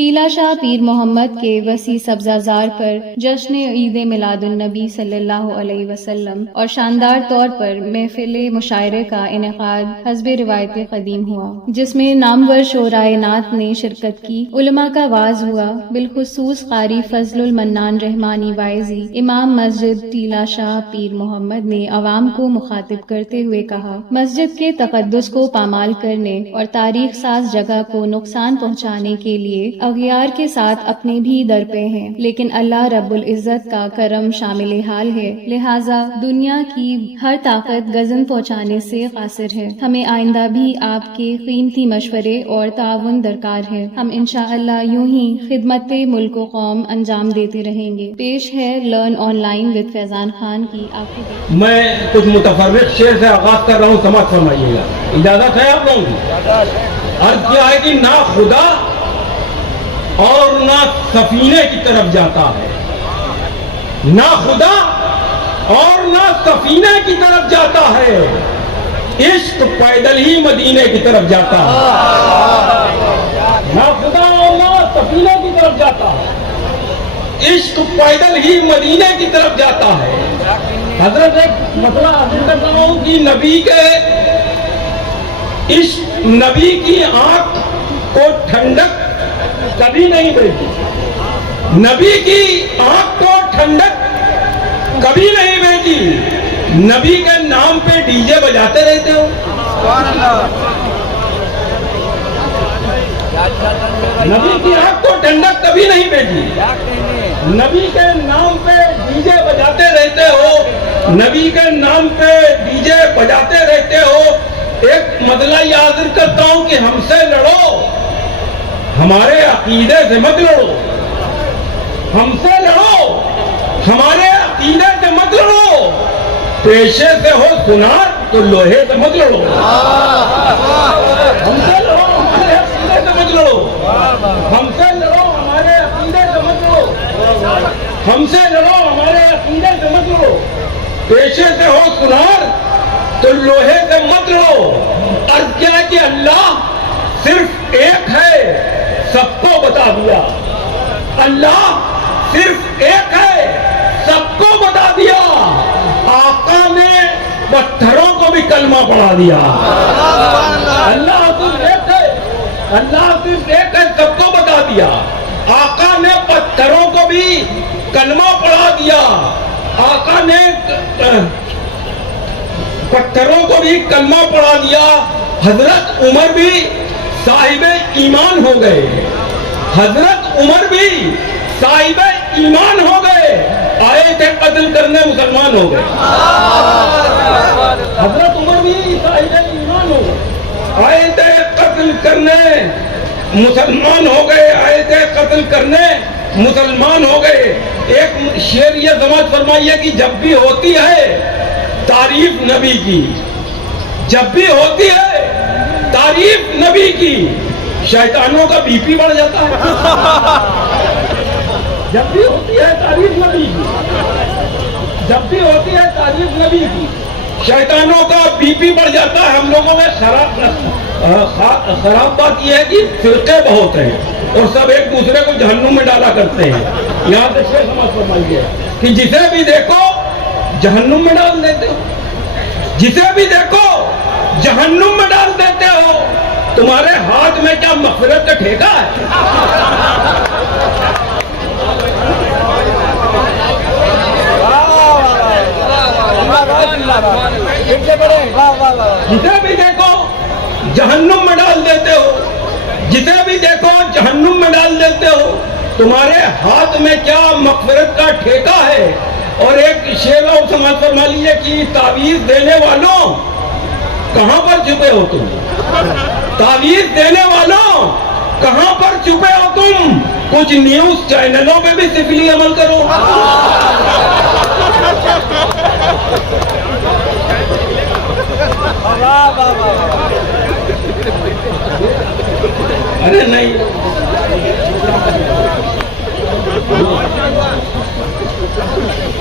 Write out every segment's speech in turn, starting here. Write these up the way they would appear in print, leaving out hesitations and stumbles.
ٹیلا شاہ پیر محمد کے وسیع سبزہ زار پر جشن عید میلاد النبی صلی اللہ علیہ وسلم اور شاندار طور پر محفل مشاعرے کا انعقاد حسب روایت قدیم ہوا، جس میں نامور شعرائے نعت نے شرکت کی، علماء کا واعظ ہوا، بالخصوص قاری فضل المنان رحمانی وائزی امام مسجد ٹیلا شاہ پیر محمد نے عوام کو مخاطب کرتے ہوئے کہا، مسجد کے تقدس کو پامال کرنے اور تاریخ ساز جگہ کو نقصان پہنچانے کے لیے اغیار کے ساتھ اپنے بھی در پہ ہیں، لیکن اللہ رب العزت کا کرم شامل حال ہے، لہٰذا دنیا کی ہر طاقت گزن پہنچانے سے قاصر ہے۔ ہمیں آئندہ بھی آپ کے قیمتی مشورے اور تعاون درکار ہے۔ ہم انشاءاللہ یوں ہی خدمت ملک و قوم انجام دیتے رہیں گے۔ پیش ہے لرن آن لائن وذ فیضان خان کی آخری۔ میں کچھ متفرق شعر سے آغاز کر رہا ہوں، سماعت فرمائیے گا، اجازت ہے آپ لوگوں کی؟ عرض کیا ہے کہ نہ خدا اور نہ سفینے کی طرف جاتا ہے، نہ خدا اور نہ سفینے کی طرف جاتا ہے، عشق پیدل ہی مدینے کی طرف جاتا ہے۔ نہ خدا اور نہ سفینے کی طرف جاتا ہے، عشق پیدل ہی مدینے کی طرف جاتا ہے۔ حضرت ایک مسئلہ حاصل کر رہا ہوں کہ نبی کے عشق، نبی کی آنکھ کو ٹھنڈک کبھی نہیں بھیجی، نبی کی آنکھ کو ٹھنڈک کبھی نہیں بھیجی، نبی کے نام پہ ڈی جے بجاتے رہتے ہو، نبی کی آنکھ کو ٹھنڈک کبھی نہیں بھیجی، نبی کے نام پہ ڈی جے بجاتے رہتے ہو، نبی کے نام پہ ڈی جے بجاتے رہتے ہو۔ ایک مسئلہ یہ حاضر کرتا ہوں کہ ہم سے لڑو، ہمارے عقیدے سے مت لڑو، ہم سے لڑو، ہمارے عقیدے سے مت لڑو، پیشے سے ہو سنار تو لوہے سے مت لڑو، ہم سے لڑو، ہمارے عقیدے سے مت لڑو، ہم سے لڑو، ہمارے عقیدے سے مت لڑو، ہم سے لڑو، ہمارے عقیدے سے مت لڑو، پیشے سے ہو سنار تو لوہے سے مت لڑو۔ عرض کیا کہ اللہ صرف ایک ہے، سب کو بتا دیا، اللہ صرف ایک ہے، سب کو بتا دیا، آقا نے پتھروں کو بھی کلمہ پڑھا دیا۔ اللہ صرف ایک ہے، اللہ صرف ایک ہے، سب کو بتا دیا، آقا نے پتھروں کو بھی کلمہ پڑھا دیا، آقا نے پتھروں کو بھی کلمہ پڑھا دیا۔ حضرت عمر بھی صاحب ایمان ہو گئے، حضرت عمر بھی صاحب ایمان ہو گئے، آئے تھے قتل کرنے مسلمان ہو گئے، حضرت عمر بھی صاحب ایمان ہو گئے، آئے تھے قتل کرنے مسلمان ہو گئے، آئے تھے قتل کرنے مسلمان ہو گئے۔ ایک شعر یہ سمجھ فرمائیے کہ جب بھی ہوتی ہے تعریف نبی کی، جب بھی ہوتی ہے تعریف نبی کی، شیطانوں کا بی پی بڑھ جاتا ہے۔ جب بھی ہوتی ہے تعریف نبی کی، جب بھی ہوتی ہے تعریف نبی کی، شیطانوں کا بی پی بڑھ جاتا ہے۔ ہم لوگوں میں خراب بات یہ ہے کہ فرقے بہت ہیں اور سب ایک دوسرے کو جہنم میں ڈالا کرتے ہیں۔ یہاں سے شعر سمجھ فرمائیے کہ جسے بھی دیکھو جہنم میں ڈال دیتے ہو، جسے بھی دیکھو جہنم میں ڈال دیتے ہو، تمہارے ہاتھ میں کیا مغفرت کا ٹھیکہ ہے؟ جسے بھی دیکھو جہنم میں ڈال دیتے ہو، جسے بھی دیکھو جہنم میں ڈال دیتے ہو، تمہارے ہاتھ میں کیا مغفرت کا ٹھیکہ ہے۔ اور ایک شعر اور سمجھ فرما لیجیے کہ تعویذ دینے والوں کہاں پر چھپے ہو تم، تعویذ دینے والوں کہاں پر چھپے ہو تم، کچھ نیوز چینلوں پہ بھی سفلی عمل کرو۔ ارے نہیں،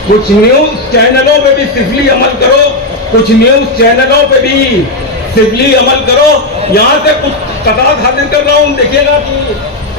کچھ نیوز چینلوں پہ بھی سفلی عمل کرو، کچھ نیوز چینلوں پہ بھی سفلی عمل کرو۔ یہاں سے کچھ قطعات حاصل کر رہا ہوں، دیکھیے گا کہ